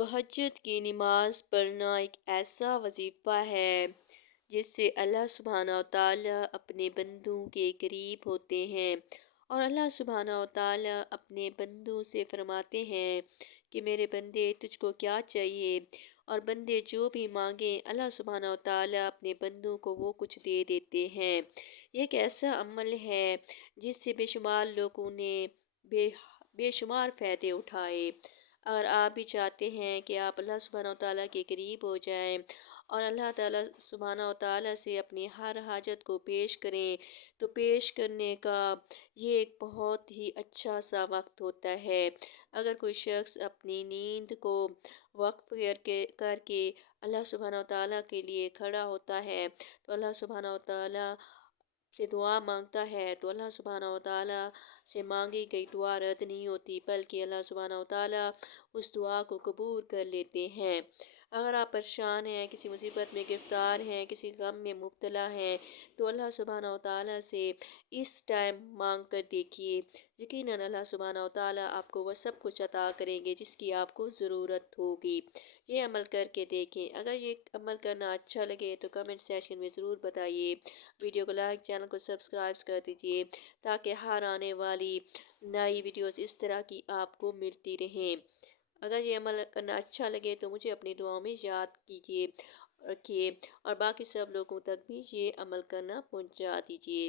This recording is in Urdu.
تہجد کی نماز پڑھنا ایک ایسا وظیفہ ہے جس سے اللہ سبحانہ و تعالیٰ اپنے بندوں کے قریب ہوتے ہیں، اور اللہ سبحانہ و تعالیٰ اپنے بندوں سے فرماتے ہیں کہ میرے بندے تجھ کو کیا چاہیے، اور بندے جو بھی مانگیں اللہ سبحانہ و تعالیٰ اپنے بندوں کو وہ کچھ دے دیتے ہیں۔ یہ ایک ایسا عمل ہے جس سے بے شمار لوگوں نے بے شمار فائدے اٹھائے۔ اگر آپ بھی چاہتے ہیں کہ آپ اللہ سبحانہ و تعالیٰ کے قریب ہو جائیں اور اللہ تعالیٰ سبحانہ و تعالیٰ سے اپنی ہر حاجت کو پیش کریں، تو پیش کرنے کا یہ ایک بہت ہی اچھا سا وقت ہوتا ہے۔ اگر کوئی شخص اپنی نیند کو وقف کر کے اللہ سبحانہ و تعالیٰ کے لیے کھڑا ہوتا ہے تو اللہ سبحانہ و تعالیٰ سے دعا مانگتا ہے، تو اللہ سبحانہ و تعالیٰ سے مانگی گئی دعا رد نہیں ہوتی، بلکہ اللہ سبحانہ و تعالیٰ اس دعا کو قبول کر لیتے ہیں۔ اگر آپ پریشان ہیں، کسی مصیبت میں گرفتار ہیں، کسی غم میں مبتلا ہیں، تو اللہ سبحانہ و تعالیٰ سے اس ٹائم مانگ کر دیکھیے، یقیناً اللہ سبحانہ و تعالیٰ آپ کو وہ سب کچھ عطا کریں گے جس کی آپ کو ضرورت ہوگی۔ یہ عمل کر کے دیکھیں۔ اگر یہ عمل کرنا اچھا لگے تو کمنٹ سیکشن میں ضرور بتائیے۔ ویڈیو کو لائک، چینل کو سبسکرائب کر دیجیے تاکہ ہر آنے والی نئی ویڈیوز اس طرح کی آپ کو ملتی رہیں۔ اگر یہ عمل کرنا اچھا لگے تو مجھے اپنی دعاؤں میں یاد کیجیے، رکھیے، اور باقی سب لوگوں تک بھی یہ عمل کرنا پہنچا دیجیے۔